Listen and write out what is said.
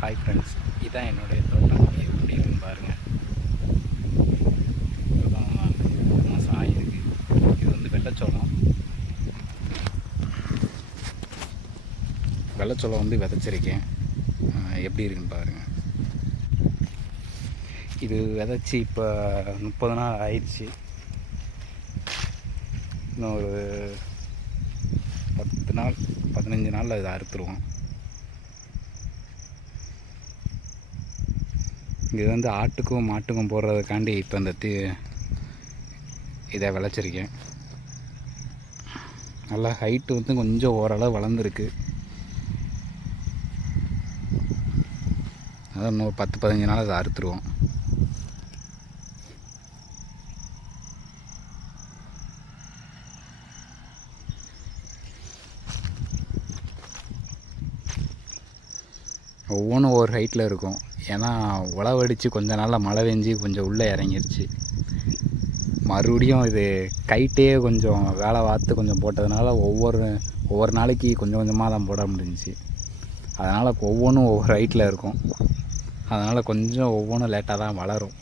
Hi friends இதான் என்னுடைய தோட்டம். எப்படி இருக்குன்னு பாருங்கள் மாதம் ஆயிருக்கு இது வந்து வெள்ளச்சோளம். வெள்ளச்சோளம் வந்து விதைச்சிருக்கேன். எப்படி இருக்குன்னு பாருங்கள் இது விதைச்சி இப்போ முப்பது நாள் ஆயிடுச்சு. இன்னும் ஒரு பத்து நாள் பதினஞ்சு நாளில் இதை அறுத்துருவோம். இது வந்து ஆட்டுக்கும் மாட்டுக்கும் போடுறதுக்காண்டி இப்போ இந்த தீ இதை விளைச்சிருக்கேன். நல்லா ஹைட்டு வந்து கொஞ்சம் ஓரளவு வளர்ந்துருக்கு. அதான் இன்னும் பத்து பதினஞ்சு நாள் அதை அறுத்துருவோம். ஒவ்வொன்றும் ஒவ்வொரு ஹைட்டில் இருக்கும். ஏன்னா உழவடித்து கொஞ்ச நாளில் மழை பெஞ்சு கொஞ்சம் உள்ளே இறங்கிருச்சு. மறுபடியும் இது கைட்டே கொஞ்சம் வேலை பார்த்து கொஞ்சம் போட்டதுனால ஒவ்வொரு ஒவ்வொரு நாளைக்கு கொஞ்சம் கொஞ்சமாக தான் போட முடிஞ்சிச்சு. அதனால் ஒவ்வொன்றும் ஒவ்வொரு ஹைட்டில் இருக்கும். அதனால் கொஞ்சம் ஒவ்வொன்றும் லேட்டாக தான் வளரும்.